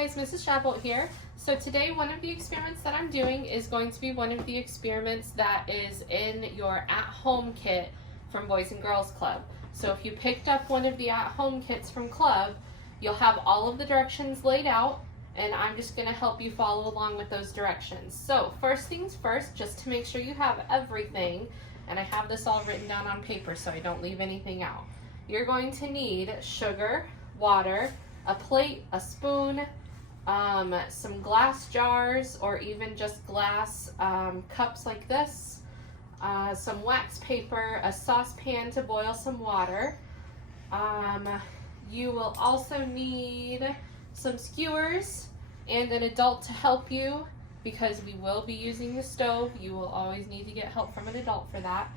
guys, Mrs. Shadbolt here. So today one of the experiments that I'm doing is going to be one of the experiments that is in your at-home kit from Boys and Girls Club. So if you picked up one of the at-home kits from Club, you'll have all of the directions laid out, and I'm just going to help you follow along with those directions. So first things first, just to make sure you have everything, and I have this all written down on paper so I don't leave anything out. You're going to need sugar, water, a plate, a spoon, some glass jars or even just glass cups like this, some wax paper, a saucepan to boil some water. You will also need some skewers and an adult to help you because we will be using the stove. You will always need to get help from an adult for that.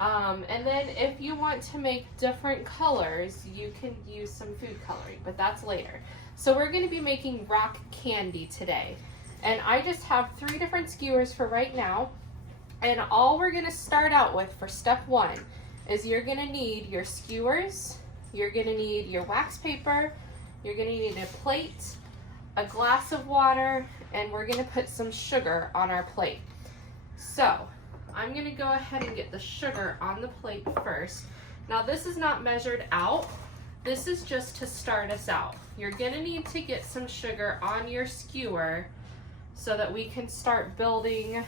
And then if you want to make different colors, you can use some food coloring, but that's later. So we're going to be making rock candy today. And I just have 3 different skewers for right now. And all we're going to start out with for step 1 is you're going to need your skewers, you're going to need your wax paper, you're going to need a plate, a glass of water, and we're going to put some sugar on our plate. So I'm going to go ahead and get the sugar on the plate first. Now this is not measured out. This is just to start us out. You're going to need to get some sugar on your skewer so that we can start building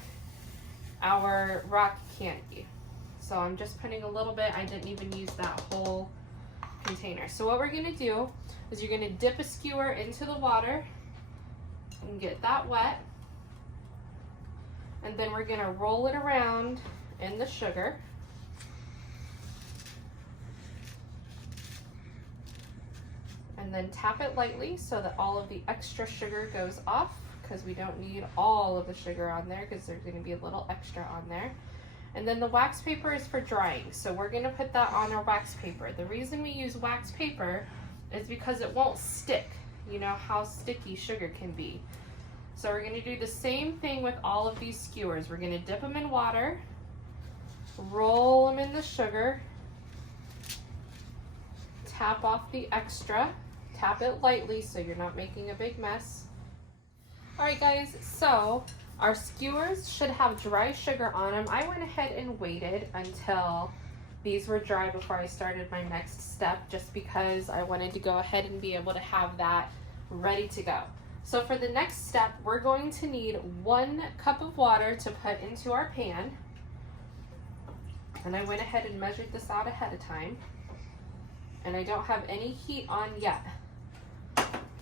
our rock candy. So I'm just putting a little bit. I didn't even use that whole container. So what we're going to do is you're going to dip a skewer into the water and get that wet. And then we're going to roll it around in the sugar. And then tap it lightly so that all of the extra sugar goes off, because we don't need all of the sugar on there because there's going to be a little extra on there. And then the wax paper is for drying, so we're going to put that on our wax paper. The reason we use wax paper is because it won't stick. You know how sticky sugar can be. So we're going to do the same thing with all of these skewers. We're going to dip them in water, roll them in the sugar, tap off the extra, tap it lightly so you're not making a big mess. Alright guys, so our skewers should have dry sugar on them. I went ahead and waited until these were dry before I started my next step, just because I wanted to go ahead and be able to have that ready to go. So for the next step, we're going to need 1 cup of water to put into our pan. And I went ahead and measured this out ahead of time. And I don't have any heat on yet.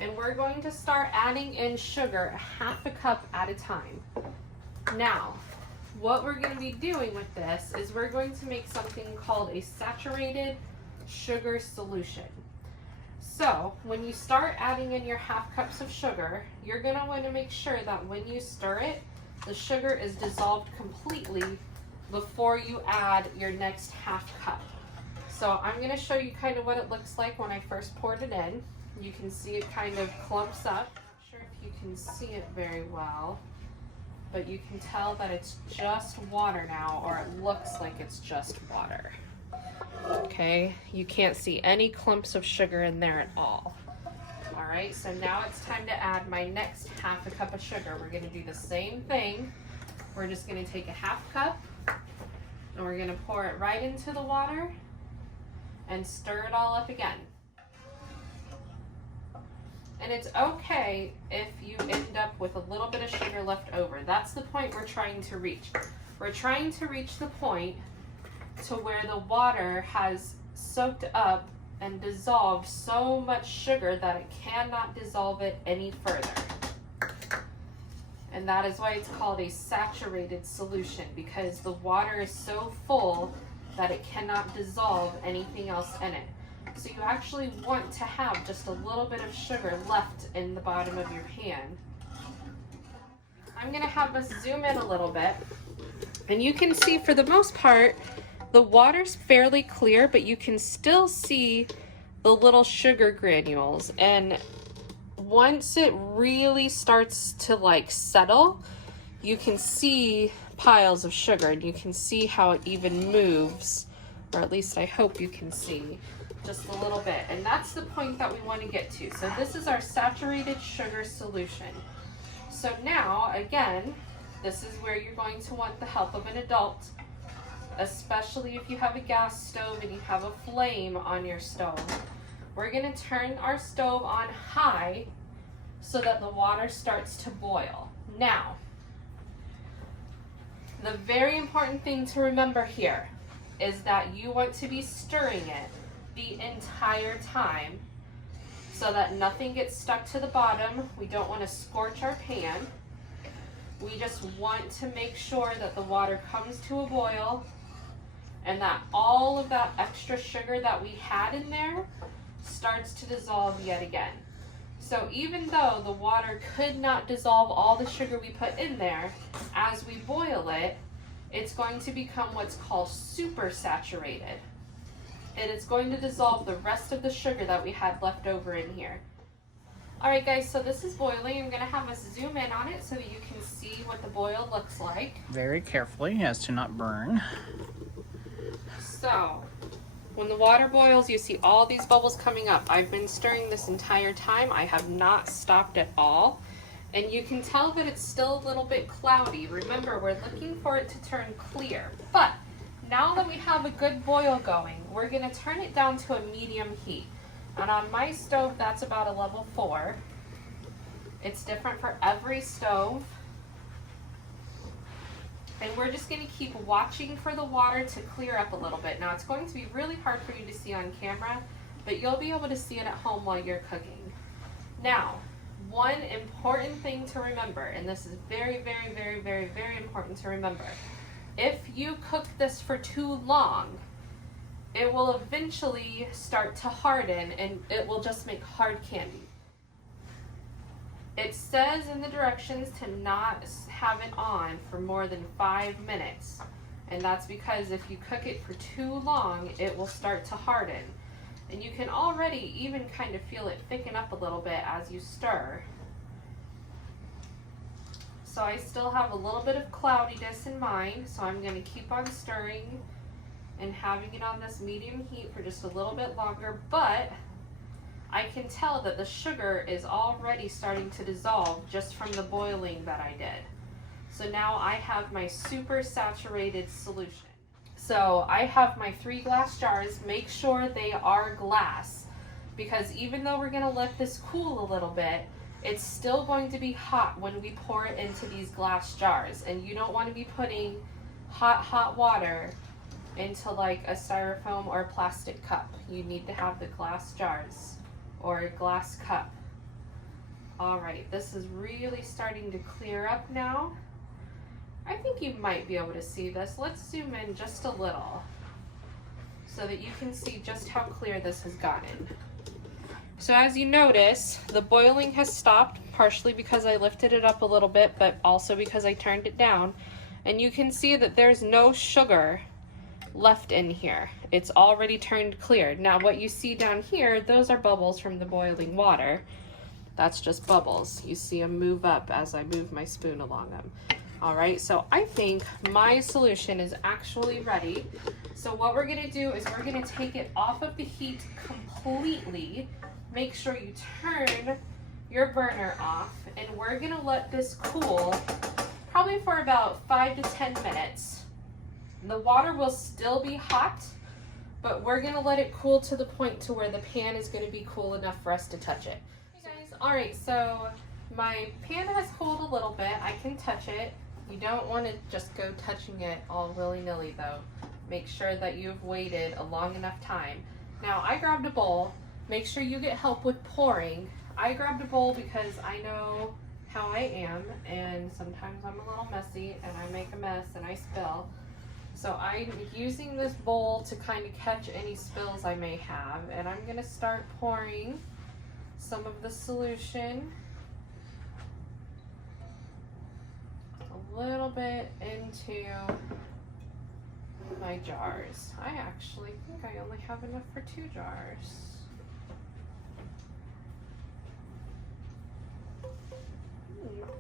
And we're going to start adding in sugar 1/2 cup at a time. Now, what we're going to be doing with this is we're going to make something called a saturated sugar solution. So when you start adding in your 1/2 cups of sugar, you're going to want to make sure that when you stir it, the sugar is dissolved completely before you add your next 1/2 cup. So I'm going to show you kind of what it looks like when I first poured it in. You can see it kind of clumps up. I'm not sure if you can see it very well, but you can tell that it's just water now, or it looks like it's just water. Okay, you can't see any clumps of sugar in there at all. All right, so now it's time to add my next 1/2 cup of sugar. We're going to do the same thing. We're just going to take a 1/2 cup and we're going to pour it right into the water and stir it all up again. And it's okay if you end up with a little bit of sugar left over. That's the point we're trying to reach. We're trying to reach the point to where the water has soaked up and dissolved so much sugar that it cannot dissolve it any further. And that is why it's called a saturated solution, because the water is so full that it cannot dissolve anything else in it. So you actually want to have just a little bit of sugar left in the bottom of your pan. I'm going to have us zoom in a little bit, and you can see for the most part the water's fairly clear, but you can still see the little sugar granules. And once it really starts to like settle, you can see piles of sugar, and you can see how it even moves, or at least I hope you can see. just a little bit. And that's the point that we want to get to. So this is our saturated sugar solution. So now, again, this is where you're going to want the help of an adult, especially if you have a gas stove and you have a flame on your stove. We're going to turn our stove on high so that the water starts to boil. Now, the very important thing to remember here is that you want to be stirring it the entire time so that nothing gets stuck to the bottom. We don't want to scorch our pan. We just want to make sure that the water comes to a boil and that all of that extra sugar that we had in there starts to dissolve yet again. So even though the water could not dissolve all the sugar we put in there, as we boil it, it's going to become what's called super saturated. And it's going to dissolve the rest of the sugar that we had left over in here. Alright guys, so this is boiling. I'm going to have us zoom in on it so that you can see what the boil looks like. Very carefully as to not burn. So, when the water boils, you see all these bubbles coming up. I've been stirring this entire time. I have not stopped at all. And you can tell that it's still a little bit cloudy. Remember, we're looking for it to turn clear. But now that we have a good boil going, we're going to turn it down to a medium heat. And on my stove, that's about a level 4. It's different for every stove. And we're just going to keep watching for the water to clear up a little bit. Now, it's going to be really hard for you to see on camera, but you'll be able to see it at home while you're cooking. Now, one important thing to remember, and this is very, very, very, very, very important to remember. If you cook this for too long, it will eventually start to harden and it will just make hard candy. It says in the directions to not have it on for more than 5 minutes. And that's because if you cook it for too long, it will start to harden. And you can already even kind of feel it thicken up a little bit as you stir. So I still have a little bit of cloudiness in mind, so I'm going to keep on stirring and having it on this medium heat for just a little bit longer, but I can tell that the sugar is already starting to dissolve just from the boiling that I did. So now I have my super saturated solution. So I have my 3 glass jars. Make sure they are glass, because even though we're going to let this cool a little bit, it's still going to be hot when we pour it into these glass jars. And you don't want to be putting hot water into like a styrofoam or a plastic cup. You need to have the glass jars or a glass cup. Alright, this is really starting to clear up now. I think you might be able to see this. Let's zoom in just a little so that you can see just how clear this has gotten. So as you notice, the boiling has stopped, partially because I lifted it up a little bit, but also because I turned it down. And you can see that there's no sugar left in here. It's already turned clear. Now what you see down here, those are bubbles from the boiling water. That's just bubbles. You see them move up as I move my spoon along them. All right, so I think my solution is actually ready. So what we're gonna do is we're gonna take it off of the heat completely. Make sure you turn your burner off, and we're gonna let this cool probably for about 5 to 10 minutes. The water will still be hot, but we're gonna let it cool to the point to where the pan is gonna be cool enough for us to touch it. Hey guys, all right, so my pan has cooled a little bit. I can touch it. You don't want to just go touching it all willy-nilly though. Make sure that you've waited a long enough time. Now I grabbed a bowl. Make sure you get help with pouring. I grabbed a bowl because I know how I am, and sometimes I'm a little messy and I make a mess and I spill. So I'm using this bowl to kind of catch any spills I may have, and I'm gonna start pouring some of the solution a little bit into my jars. I actually think I only have enough for 2 jars.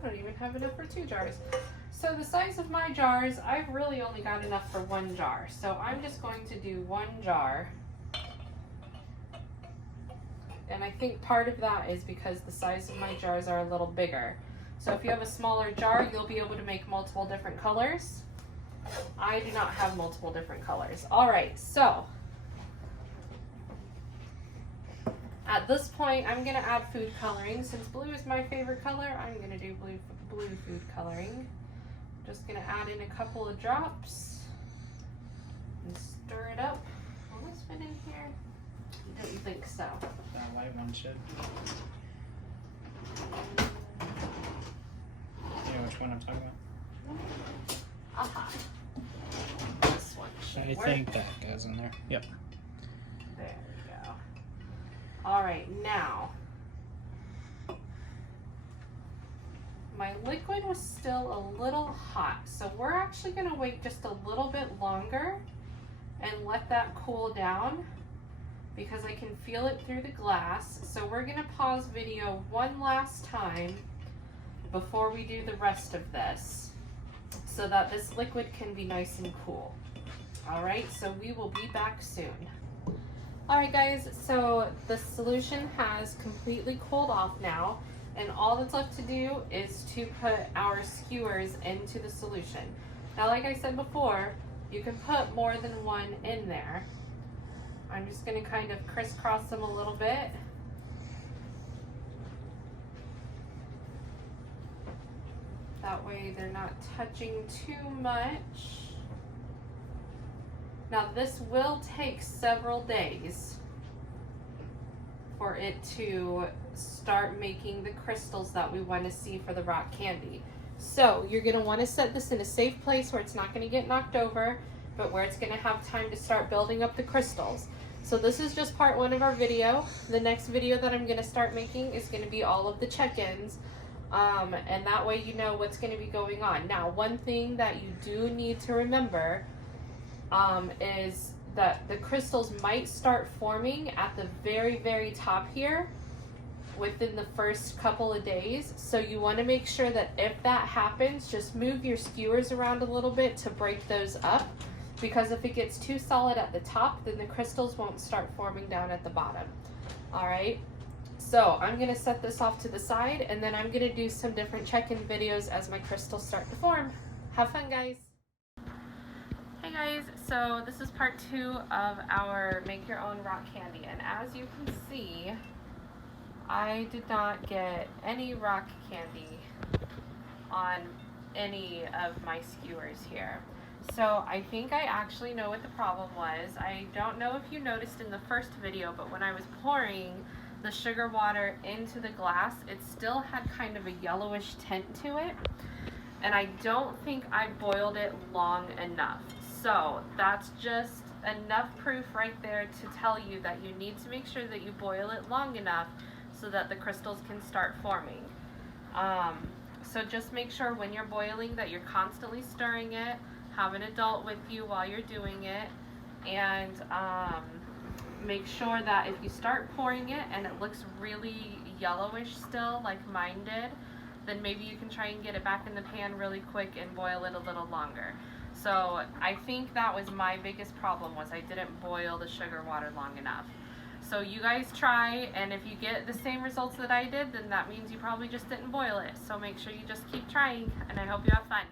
I don't even have enough for 2 jars. So the size of my jars, I've really only got enough for 1 jar. So I'm just going to do 1 jar And I think part of that is because the size of my jars are a little bigger. So if you have a smaller jar, you'll be able to make multiple different colors. I do not have multiple different colors. All right, so at this point, I'm gonna add food coloring. Since blue is my favorite color, I'm gonna do blue food coloring. Just gonna add in a couple of drops and stir it up. Will this fit in here? I don't think so. That white one should. You know which one I'm talking about? Aha. This one should I work. think that goes in there. Yep. There we go. All right, now my liquid was still a little hot, so we're actually gonna wait just a little bit longer and let that cool down because I can feel it through the glass. So we're gonna pause video one last time before we do the rest of this so that this liquid can be nice and cool. All right, so we will be back soon. All right guys, so the solution has completely cooled off now, and all that's left to do is to put our skewers into the solution. Now, like I said before, you can put more than one in there. I'm just gonna kind of crisscross them a little bit. That way they're not touching too much. Now this will take several days for it to start making the crystals that we want to see for the rock candy. So you're going to want to set this in a safe place where it's not going to get knocked over, but where it's going to have time to start building up the crystals. So this is just part one of our video. The next video that I'm going to start making is going to be all of the check-ins. And that way you know what's going to be going on. Now, one thing that you do need to remember is that the crystals might start forming at the very, very top here within the first couple of days. So you want to make sure that if that happens, just move your skewers around a little bit to break those up, because if it gets too solid at the top, then the crystals won't start forming down at the bottom. All right. So I'm going to set this off to the side, and then I'm going to do some different check-in videos as my crystals start to form. Have fun, guys. Hey guys, so this is part two of our make your own rock candy, and as you can see, I did not get any rock candy on any of my skewers here. So I think I actually know what the problem was. I don't know if you noticed in the first video, but when I was pouring the sugar water into the glass, it still had kind of a yellowish tint to it, and I don't think I boiled it long enough. So that's just enough proof right there to tell you that you need to make sure that you boil it long enough so that the crystals can start forming. So just make sure when you're boiling that you're constantly stirring it, have an adult with you while you're doing it, and make sure that if you start pouring it and it looks really yellowish still, like mine did, then maybe you can try and get it back in the pan really quick and boil it a little longer. So I think that was my biggest problem, was I didn't boil the sugar water long enough. So you guys try, and if you get the same results that I did, then that means you probably just didn't boil it. So make sure you just keep trying, and I hope you have fun.